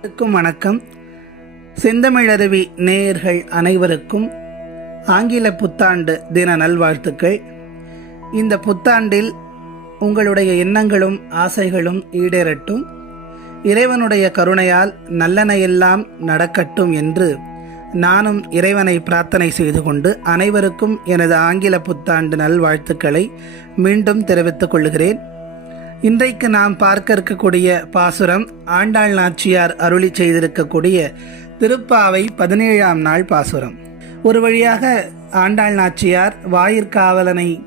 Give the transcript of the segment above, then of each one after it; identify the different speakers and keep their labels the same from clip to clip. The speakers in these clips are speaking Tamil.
Speaker 1: அனைவருக்கும் வணக்கம். செந்தமிழருவி நேயர்கள் அனைவருக்கும் ஆங்கில புத்தாண்டு தின நல்வாழ்த்துக்கள். இந்த புத்தாண்டில் உங்களுடைய எண்ணங்களும் ஆசைகளும் ஈடேறட்டும். இறைவனுடைய கருணையால் நல்லனையெல்லாம் நடக்கட்டும் என்று நானும் இறைவனை பிரார்த்தனை செய்து கொண்டு அனைவருக்கும் எனது ஆங்கில புத்தாண்டு நல்வாழ்த்துக்களை மீண்டும் தெரிவித்துக் கொள்கிறேன். இன்றைக்கு நாம் பார்க்க இருக்கக்கூடிய பாசுரம் ஆண்டாள் நாச்சியார் அருளி செய்திருக்கக்கூடிய திருப்பாவை பதினேழாம் நாள் பாசுரம். ஒரு வழியாக ஆண்டாள் நாச்சியார் வாயிற்காவலனை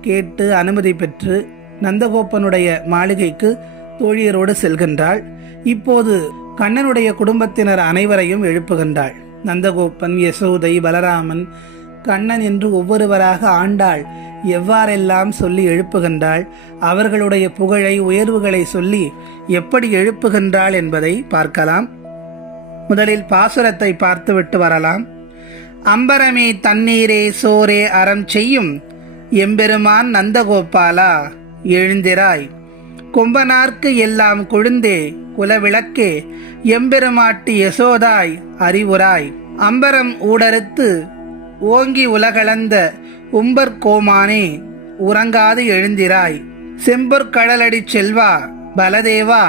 Speaker 1: கேட்டு அனுமதி பெற்று நந்தகோப்பனுடைய மாளிகைக்கு தோழியரோடு செல்கின்றாள். இப்போது கண்ணனுடைய குடும்பத்தினர் அனைவரையும் எழுப்புகின்றாள். நந்தகோப்பன் யசோதை பலராமன் கண்ணன் என்று ஒவ்வொருவராக ஆண்டாள் எவ்வாறெல்லாம் சொல்லி எழுப்புகின்றாள் அவர்களுடைய புகழை உயர்வுகளை சொல்லி எப்படி எழுப்புகின்றாள் என்பதை பார்க்கலாம். முதலில் பாசுரத்தை பார்த்துவிட்டு வரலாம். அம்பரமே தண்ணீரே சோரே அறம் செய்யும் எம்பெருமான் நந்தகோபாலா எழுந்திராய். கொம்பனார்க்கு எல்லாம் கொழுந்தே குலவிளக்கே எம்பெருமாட்டி யசோதாய் அறிவுராய் அம்பரம் ஊடறுத்து ஓங்கி உலகளந்த உம்பர் கோமானே உறங்காது எழுந்திராய். செம்பொற்கடலடி செல்வா பலதேவா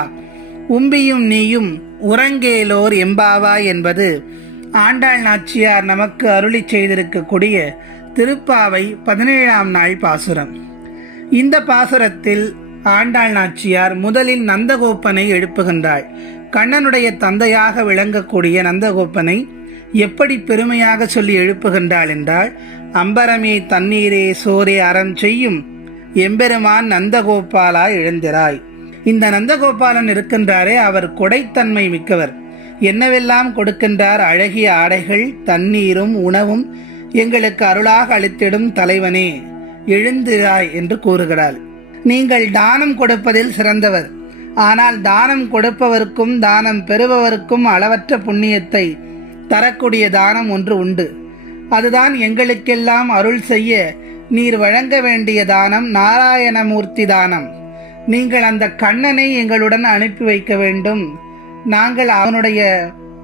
Speaker 1: உம்பியும் நீயும் உறங்கேலோர் எம்பாவா என்பது ஆண்டாள் நாச்சியார் நமக்கு அருளி செய்திருக்கக்கூடிய திருப்பாவை பதினேழாம் நாள் பாசுரம். இந்த பாசுரத்தில் ஆண்டாள் நாச்சியார் முதலில் நந்தகோப்பனை எழுப்புகின்றாள் கண்ணனுடைய தந்தையாக விளங்கக்கூடிய நந்தகோப்பனை எப்படி பெருமையாக சொல்லி எழுப்புகின்றாள் என்றால் அம்பரமே தண்ணீரே சோரே அறம் செய்யும் எம்பெருமான் நந்தகோபாலா எழுந்திராய். இந்த நந்தகோபாலன் இருக்கின்றாரே அவர் கொடைத்தன்மை மிக்கவர். என்னவெல்லாம் கொடுக்கின்றார் அழகிய ஆடைகள் தண்ணீரும் உணவும் எங்களுக்கு அருளாக அளித்திடும் தலைவனே எழுந்திராய் என்று கூறுகிறாள். நீங்கள் தானம் கொடுப்பதில் சிறந்தவர். ஆனால் தானம் கொடுப்பவருக்கும் தானம் பெறுபவருக்கும் அளவற்ற புண்ணியத்தை தரக்கூடிய தானம் ஒன்று உண்டு. அதுதான் எங்களுக்கெல்லாம் அருள் செய்ய நீர் வழங்க வேண்டிய தானம் நாராயணமூர்த்தி தானம். நீங்கள் அந்த கண்ணனை எங்களுடன் அனுப்பி வைக்க வேண்டும். நாங்கள் அவனுடைய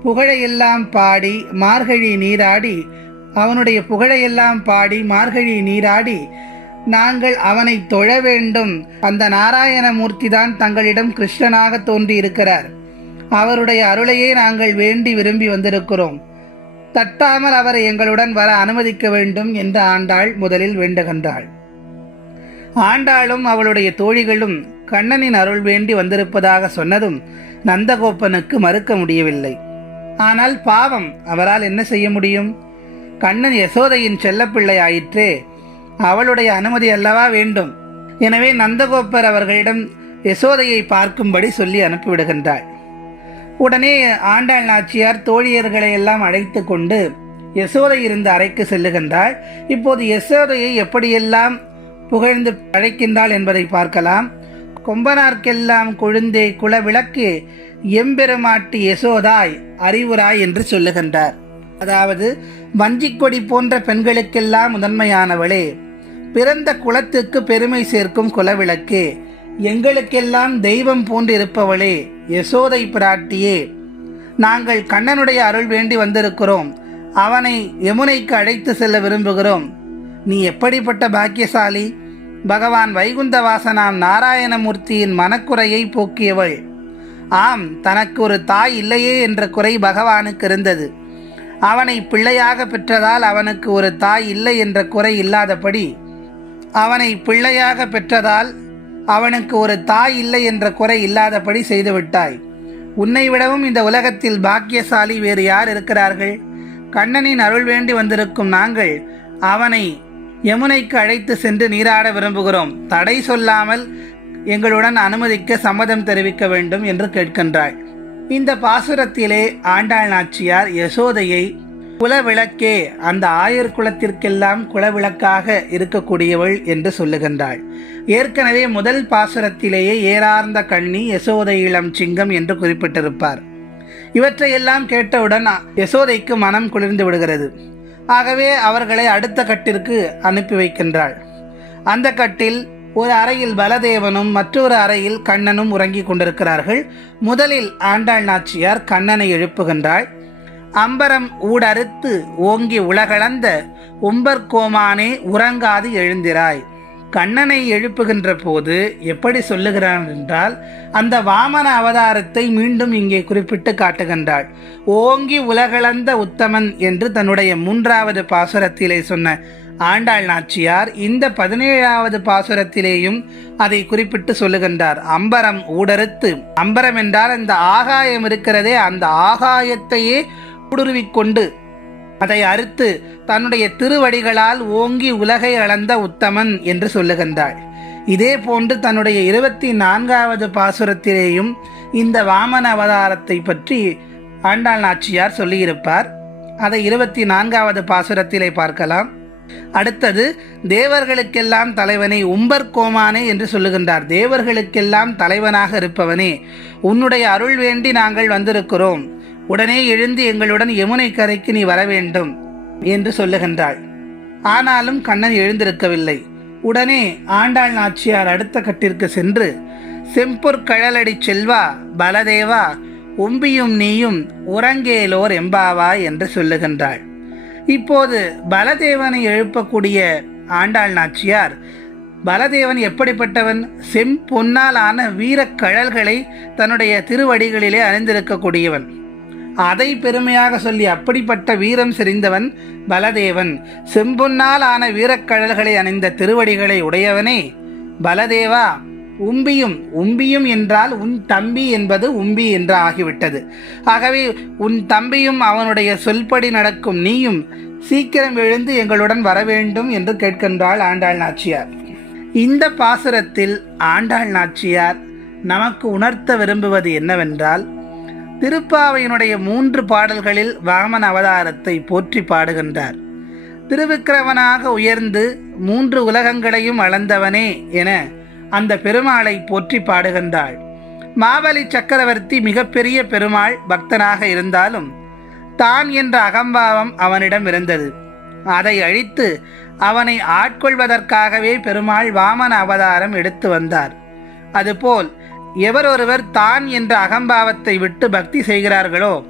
Speaker 1: புகழையெல்லாம் பாடி மார்கழி நீராடி அவனுடைய புகழையெல்லாம் பாடி மார்கழி நீராடி நாங்கள் அவனை தொழ வேண்டும். அந்த நாராயணமூர்த்தி தான் தங்களிடம் கிருஷ்ணனாக தோன்றி இருக்கிறார் அவருடைய அருளையே நாங்கள் வேண்டி விரும்பி வந்திருக்கிறோம். தட்டாமல் அவரை எங்களுடன் வர அனுமதிக்க வேண்டும் என்று ஆண்டாள் முதலில் வேண்டுகின்றாள். ஆண்டாளும் அவளுடைய தோழிகளும் கண்ணனின் அருள் வேண்டி வந்திருப்பதாக சொன்னதும் நந்தகோப்பனுக்கு மறுக்க முடியவில்லை. ஆனால் பாவம் அவரால் என்ன செய்ய முடியும்? கண்ணன் யசோதையின் செல்லப்பிள்ளை ஆயிற்றே அவளுடைய அனுமதி அல்லவா வேண்டும்? எனவே நந்தகோப்பர் அவர்களிடம் யசோதையை பார்க்கும்படி சொல்லி அனுப்பிவிடுகின்றாள். உடனே ஆண்டாள் நாச்சியார் தோழியர்களை எல்லாம் அழைத்து கொண்டு யசோதை இருந்த அறைக்கு செல்லுகின்றாள் இப்போது யசோதையை எப்படியெல்லாம் புகழ்ந்து அழைக்கின்றாள் என்பதை பார்க்கலாம். கொம்பனார்க்கெல்லாம் கொழுந்தே குலவிளக்கு எம்பெருமாட்டு யசோதாய் அறிவுராய் என்று சொல்லுகின்றார். அதாவது வஞ்சிக்கொடி போன்ற பெண்களுக்கெல்லாம் முதன்மையானவளே. பிறந்த குலத்துக்கு பெருமை சேர்க்கும் குலவிளக்கே. எங்களுக்கெல்லாம் தெய்வம் போன்று இருப்பவளே யசோதை பிராட்டியே. நாங்கள் கண்ணனுடைய அருள் வேண்டி வந்திருக்கிறோம். அவனை யமுனைக்கு அழைத்து செல்ல விரும்புகிறோம். நீ எப்படிப்பட்ட பாக்கியசாலி? பகவான் வைகுந்தவாசனாம் நாராயணமூர்த்தியின் மனக்குறையை போக்கியவள். ஆம் தனக்கு ஒரு தாய் இல்லையே என்ற குறை பகவானுக்கு இருந்தது. அவனை பிள்ளையாக பெற்றதால் அவனுக்கு ஒரு தாய் இல்லை என்ற குறை இல்லாதபடி அவனை பிள்ளையாக பெற்றதால் அவனுக்கு ஒரு தாய் இல்லை என்ற குறை இல்லாதபடி செய்துவிட்டாய். உன்னை விடவும் இந்த உலகத்தில் பாக்கியசாலி வேறு யார் இருக்கிறார்கள்? கண்ணனின் அருள் வேண்டி வந்திருக்கும் நாங்கள் அவனை யமுனைக்கு அழைத்து சென்று நீராட விரும்புகிறோம். தடை சொல்லாமல் எங்களுடன் அனுமதிக்க சம்மதம் தெரிவிக்க வேண்டும் என்று கேட்கின்றாள் இந்த பாசுரத்திலே ஆண்டாள் நாச்சியார் யசோதையை குலவிளக்கே அந்த ஆயர் குலத்திற்கெல்லாம் குலவிளக்காக இருக்கக்கூடியவள் என்று சொல்லுகின்றாள். ஏற்கனவே முதல் பாசுரத்திலேயே ஏறார்ந்த கண்ணி யசோதை இளம் சிங்கம் என்று குறிப்பிட்டிருப்பார். இவற்றையெல்லாம் கேட்டவுடன் யசோதைக்கு மனம் குளிர்ந்து விடுகிறது. ஆகவே அவர்களை அடுத்த கட்டிற்கு அனுப்பி வைக்கின்றாள். அந்த கட்டில் ஒரு அறையில் பலதேவனும் மற்றொரு அறையில் கண்ணனும் உறங்கிக் கொண்டிருக்கிறார்கள். முதலில் ஆண்டாள் நாச்சியார் கண்ணனை எழுப்புகின்றாள். அம்பரம் ஊடறுத்து ஓங்கி உலகளந்த உம்பர்கோமானே உறங்காது எழுந்திராய். கண்ணனை எழுப்புகின்ற போது எப்படி சொல்லுகிறான் என்றால் அந்த வாமன அவதாரத்தை மீண்டும் இங்கே குறிப்பிட்டு காட்டுகின்றாள். ஓங்கி உலகளந்த உத்தமன் என்று தன்னுடைய மூன்றாவது பாசுரத்திலே சொன்ன ஆண்டாள் நாச்சியார் இந்த பதினேழாவது பாசுரத்திலேயும் அதை குறிப்பிட்டு சொல்லுகின்றார். அம்பரம் ஊடறுத்து அம்பரம் என்றால் அந்த ஆகாயம் இருக்கிறதே அந்த ஆகாயத்தையே ஊடுருவிக்கொண்டு அதை அறுத்து தன்னுடைய திருவடிகளால் ஓங்கி உலகை அளந்த உத்தமன் என்று சொல்லுகின்றாள். இதே போன்று தன்னுடைய இருபத்தி நான்காவது பாசுரத்திலேயும் இந்த வாமன அவதாரத்தை பற்றி ஆண்டாள் நாச்சியார் சொல்லியிருப்பார். அதை இருபத்தி நான்காவது பாசுரத்திலே பார்க்கலாம். அடுத்தது தேவர்களுக்கெல்லாம் தலைவனை உம்பர் கோமானே என்று சொல்லுகின்றார். தேவர்களுக்கெல்லாம் தலைவனாக இருப்பவனே உன்னுடைய அருள் வேண்டி நாங்கள் வந்திருக்கிறோம். உடனே எழுந்து எங்களுடன் யமுனை கரைக்கு நீ வர வேண்டும் என்று சொல்லுகின்றாள். ஆனாலும் கண்ணன் எழுந்திருக்கவில்லை. உடனே ஆண்டாள் நாச்சியார் அடுத்த கட்டிற்கு சென்று செம்பொற் கழலடி செல்வா பலதேவா உம்பியும் நீயும் உறங்கேலோர் எம்பாவா? என்று சொல்லுகின்றாள். இப்போது பலதேவனை எழுப்பக்கூடிய ஆண்டாள் நாச்சியார் பலதேவன் எப்படிப்பட்டவன்? செம்பொன்னாலான வீரக் கழல்களை தன்னுடைய திருவடிகளிலே அணிந்திருக்கக்கூடியவன். அதை பெருமையாக சொல்லி அப்படிப்பட்ட வீரம் செறிந்தவன் பலதேவன். செம்பொன்னால் ஆன வீரக்கழல்களை அணிந்த திருவடிகளை உடையவனே. பலதேவா உம்பியும் உம்பியும் என்றால் உன் தம்பி என்பது உம்பி என்று ஆகிவிட்டது. ஆகவே உன் தம்பியும் அவனுடைய சொல்படி நடக்கும் நீயும் சீக்கிரம் எழுந்து எங்களுடன் வர வேண்டும் என்று கேட்கின்றாள் ஆண்டாள் நாச்சியார். இந்த பாசுரத்தில் ஆண்டாள் நாச்சியார் நமக்கு உணர்த்த விரும்புவது என்னவென்றால் திருப்பாவையினுடைய மூன்று பாடல்களில் வாமன் அவதாரத்தை போற்றி பாடுகின்றார். திருவிக்கிரமனாக உயர்ந்து மூன்று உலகங்களையும் அளந்தவனே என அந்த பெருமாளை போற்றி பாடுகின்றாள். மாவலி சக்கரவர்த்தி மிகப்பெரிய பெருமாள் பக்தனாக இருந்தாலும் தான் என்ற அகம்பாவம் அவனிடம் இருந்தது. அதை அழித்து அவனை ஆட்கொள்வதற்காகவே பெருமாள் வாமன அவதாரம் எடுத்து வந்தார். அதுபோல் எவரொருவர் தான் என்ற அகம்பாவத்தை விட்டு பக்தி செய்கிறார்களோ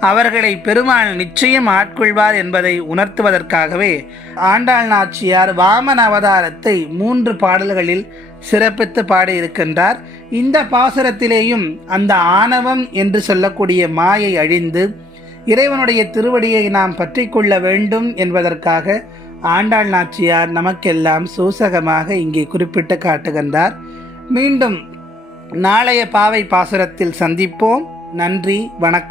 Speaker 1: அவர்களை பெருமாள் நிச்சயம் ஆட்கொள்வார் என்பதை உணர்த்துவதற்காகவே ஆண்டாள் நாச்சியார் வாமன அவதாரத்தை மூன்று பாடல்களில் சிறப்பித்து பாடியிருக்கின்றார். இந்த பாசுரத்திலேயும் அந்த ஆணவம் என்று சொல்லக்கூடிய மாயை அழிந்து இறைவனுடைய திருவடியை நாம் பற்றி கொள்ள வேண்டும் என்பதற்காக ஆண்டாள் நாச்சியார் நமக்கெல்லாம் சூசகமாக இங்கே குறிப்பிட்டு காட்டுகின்றார். மீண்டும் நாளைய பாவை பாசுரத்தில் சந்திப்போம். நன்றி வணக்கம்.